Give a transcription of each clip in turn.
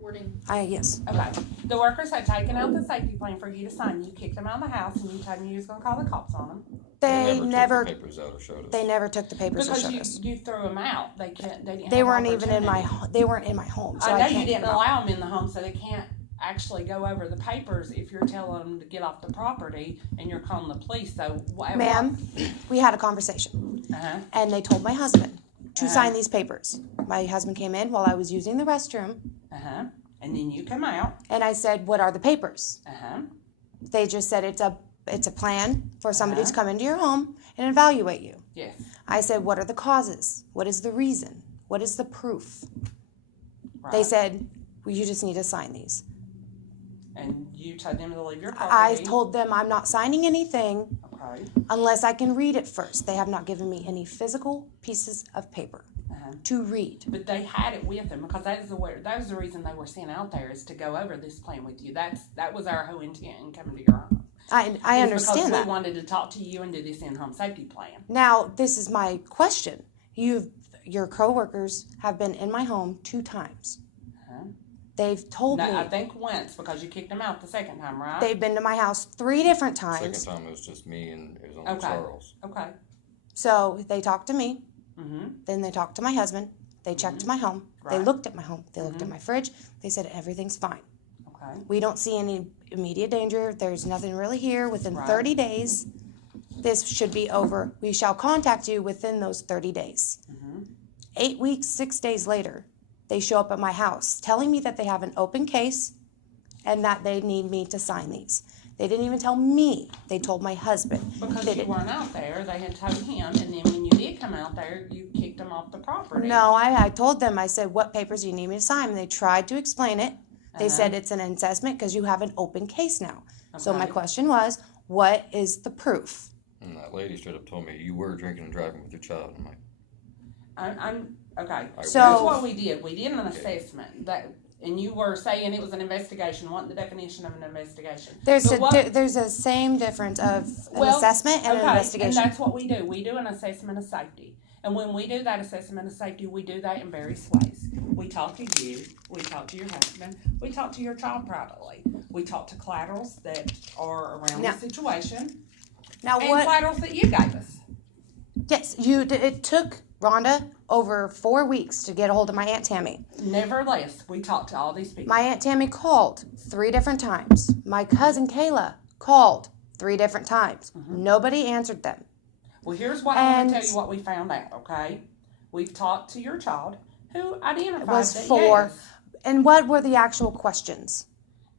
Yes. Okay. The workers had taken out the safety plan for you to sign. You kicked them out of the house, and you told them you was going to call the cops on them. They never took the papers out or showed us. They never took the papers because or showed us. you threw them out. They can't. They didn't. They have weren't even in my. opportunity. They weren't in my home. So I know can't you didn't allow them in the home, so they can't actually go over the papers if you're telling them to get off the property and you're calling the police. So, ma'am, we had a conversation, and they told my husband to sign these papers. My husband came in while I was using the restroom. And then you come out. And I said, "What are the papers?" They just said it's a plan for somebody to come into your home and evaluate you. Yes. I said, "What are the causes? What is the reason? What is the proof?" Right. They said, "Well, you just need to sign these." And you told them to leave your property. I told them I'm not signing anything unless I can read it first. They have not given me any physical pieces of paper to read. But they had it with them because that was the reason they were sent out there, is to go over this plan with you. That was our whole intent in coming to your home. I understand that. We wanted to talk to you and do this in-home safety plan. Now, this is my question. Your coworkers have been in my home 2 times. They've told me. I think once, because you kicked them out the second time, right? They've been to my house 3 different times. Second time it was just me and it was only Charles. Okay. So they talked to me. Then they talked to my husband. They checked my home. Right. They looked at my home. They looked at my fridge. They said everything's fine. Okay. We don't see any immediate danger. There's nothing really here. Within 30 days, this should be over. We shall contact you within those 30 days. 8 weeks, 6 days later, they show up at my house telling me that they have an open case and that they need me to sign these. They didn't even tell me. They told my husband. Because you weren't out there. They had told him, and then when you did come out there, you kicked them off the property. No, I told them. I said, "What papers do you need me to sign?" And they tried to explain it. They said it's an assessment because you have an open case now. So my question was, what is the proof? And that lady straight up told me, "You were drinking and driving with your child." I'm like, I'm okay. So that's what we did. We did an assessment and you were saying it was an investigation. What the definition of an investigation? There's a same difference of an assessment and an investigation. And that's what we do. We do an assessment of safety. And when we do that assessment of safety, we do that in various ways. We talk to you. We talk to your husband. We talk to your child privately. We talk to collaterals that are around the situation. And collaterals that you gave us. Yes, it took Rhonda over 4 weeks to get a hold of my Aunt Tammy. Nevertheless, we talked to all these people. My Aunt Tammy called 3 different times. My cousin Kayla called 3 different times. Nobody answered them. Well, here's what I'm going to tell you what we found out, okay? We've talked to your child who identified was that 4. Yes. And what were the actual questions?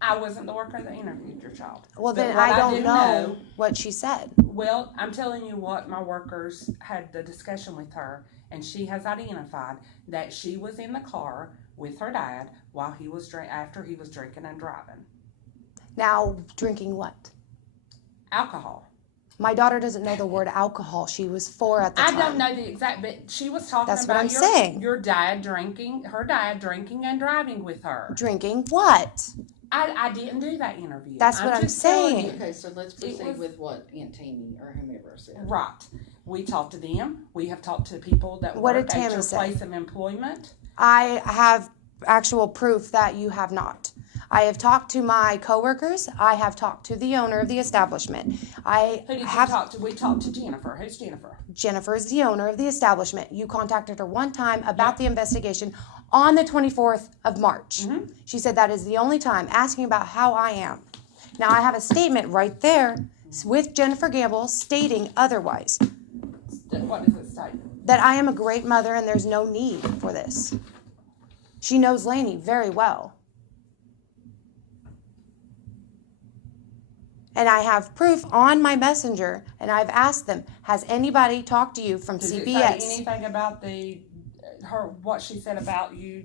I wasn't the worker that interviewed your child. Well, then I don't know what she said. Well, I'm telling you what my workers had the discussion with her, and she has identified that she was in the car with her dad while he was after he was drinking and driving. Now, drinking what? Alcohol. My daughter doesn't know the word alcohol. She was 4 at the time. I don't know the exact, but she was talking That's about what I'm saying. Your dad drinking, her dad drinking and driving with her. Drinking what? I didn't do that interview. That's what I'm saying. Okay, so let's proceed with what Aunt Tammy or whomever said. Right. We talked to them. We have talked to people that work at your place of employment. I have actual proof that you have not. I have talked to my coworkers. I have talked to the owner of the establishment. Who did you talk to? We talked to Jennifer. Who's Jennifer? Jennifer is the owner of the establishment. You contacted her one time about the investigation on the 24th of March. She said that is the only time, asking about how I am. Now, I have a statement right there with Jennifer Gamble stating otherwise. What does it state? That I am a great mother and there's no need for this. She knows Lainey very well. And I have proof on my messenger, and I've asked them, has anybody talked to you from CPS? Did it say anything about what she said about you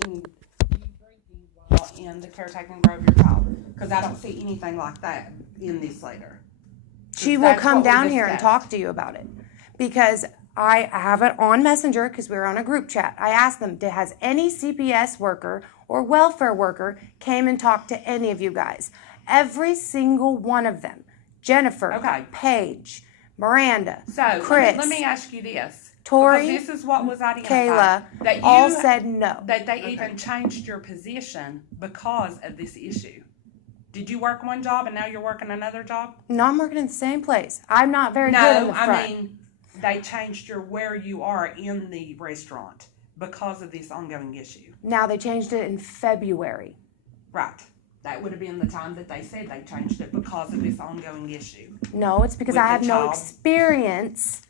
drinking while in the caretaking of your child? Because I don't see anything like that in this letter. She will come down here and talk to you about it. Because I have it on Messenger, because we're on a group chat. I asked them, has any CPS worker or welfare worker came and talked to any of you guys? Every single one of them. Jennifer, Paige, Miranda, Chris. Let me ask you this. Tori, Because this is what was identified. Kayla, that you, all said no. that they even changed your position because of this issue. Did you work one job and now you're working another job? No, I'm working in the same place. I'm not very good in No, the front. I mean, they changed where you are in the restaurant because of this ongoing issue. Now they changed it in February. Right. That would have been the time that they said they changed it because of this ongoing issue. No, it's because With I the have no child. experience.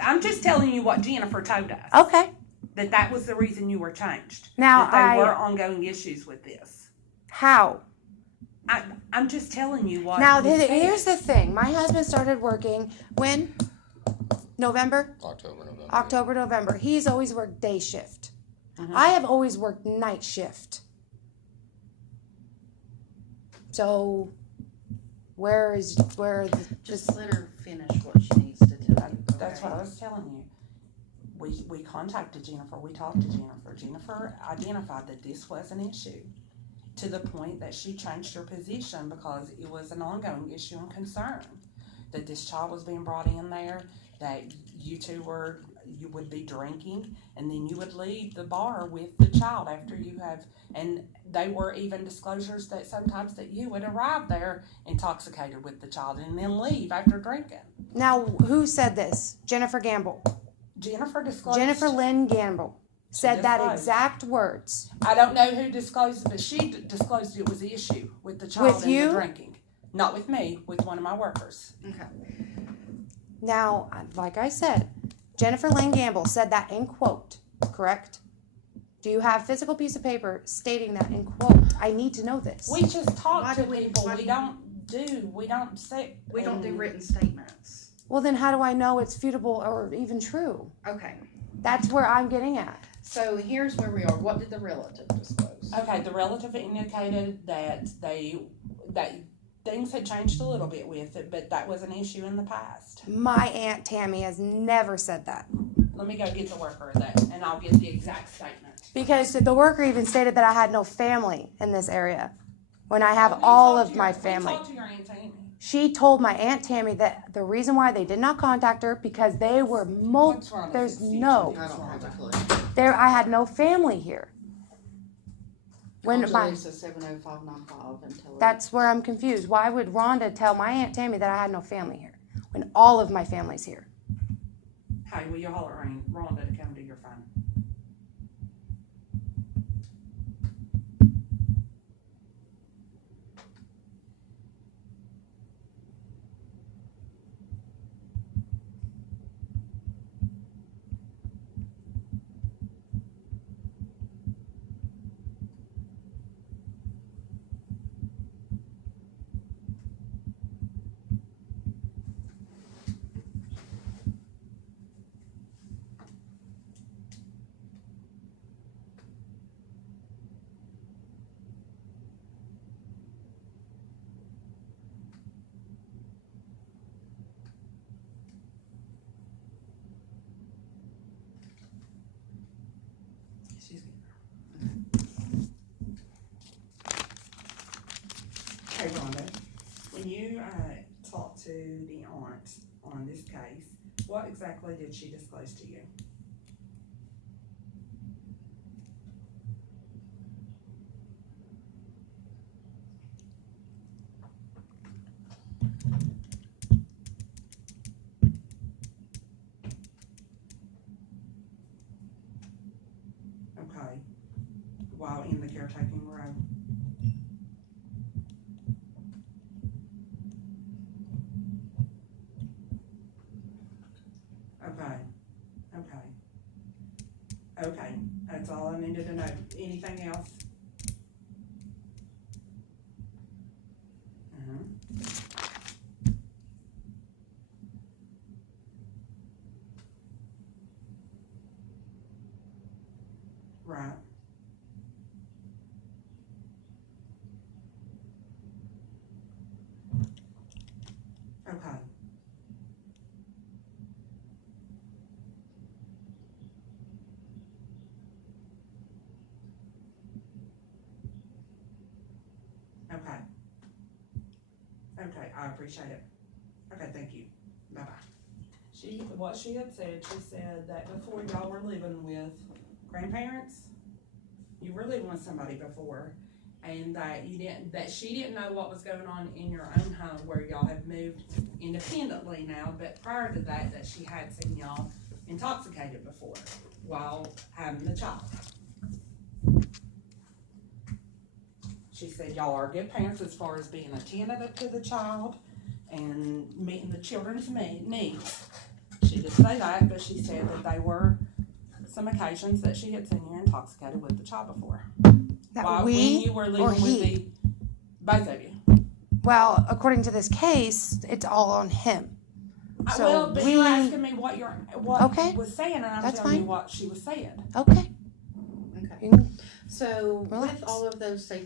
I'm just telling you what Jennifer told us. Okay. That was the reason you were changed. Now that there were ongoing issues with this. How? I'm just telling you what. Now, was said. here's the thing. My husband started working when? November? October, November. He's always worked day shift. I have always worked night shift. So, Just let her finish what she needs to tell you. That's what I was telling you. We contacted Jennifer. We talked to Jennifer. Jennifer identified that this was an issue, to the point that she changed her position because it was an ongoing issue and concern. That this child was being brought in there, that you would be drinking, and then you would leave the bar with the child after you have, and they were even disclosures that sometimes that you would arrive there intoxicated with the child and then leave after drinking. Now, who said this? Jennifer Gamble. Jennifer disclosed. Jennifer Lynn Gamble said that disclosed. exact words. I don't know who disclosed it, but she disclosed it was the issue with the child With and you? the drinking. Not with me, with one of my workers. Okay. Now, like I said, Jennifer Lynn Gamble said that in quote, correct? Do you have a physical piece of paper stating that in quote? I need to know this. We just talk Why to do we- people. why We do- don't say. We don't do written statements. Well, then how do I know it's futable or even true? Okay. That's where I'm getting at. So here's where we are. What did the relative disclose? Okay, the relative indicated that things had changed a little bit with it, but that was an issue in the past. My Aunt Tammy has never said that. Let me go get the worker of that, and I'll get the exact statement. Because the worker even stated that I had no family in this area when I have all of my family. We talked to your Aunt Tammy. She told my Aunt Tammy that the reason why they did not contact her because they were What's wrong with there's this? no I don't have a clue. I had no family here. When Call my Lisa 70595 and tell her. That's where I'm confused. Why would Rhonda tell my Aunt Tammy that I had no family here when all of my family's here? Hey, will you holler at Rhonda to come to your phone? She's Hey Rhonda, when you talked to the aunt on this case, what exactly did she disclose to you? Okay, while in the caretaking room. Okay, that's all I needed to know. Anything else? Right. Okay. Okay. Okay, I appreciate it. Okay, thank you. Bye-bye. What she had said, she said that before y'all were living with grandparents, you were living with somebody before, and that she didn't know what was going on in your own home where y'all have moved independently now, but prior to that she had seen y'all intoxicated before while having the child. She said y'all are good parents as far as being attentive to the child and meeting the children's needs. She did say that, but she said that they were some occasions that she had seen you intoxicated with the child before. That when you were living or with he? both of you. Well, according to this case, it's all on him. So Well, but you're asking me what Okay. he was saying, and I'm That's telling you fine. what she was saying. Okay. Okay. You can So Relax. with all of those safety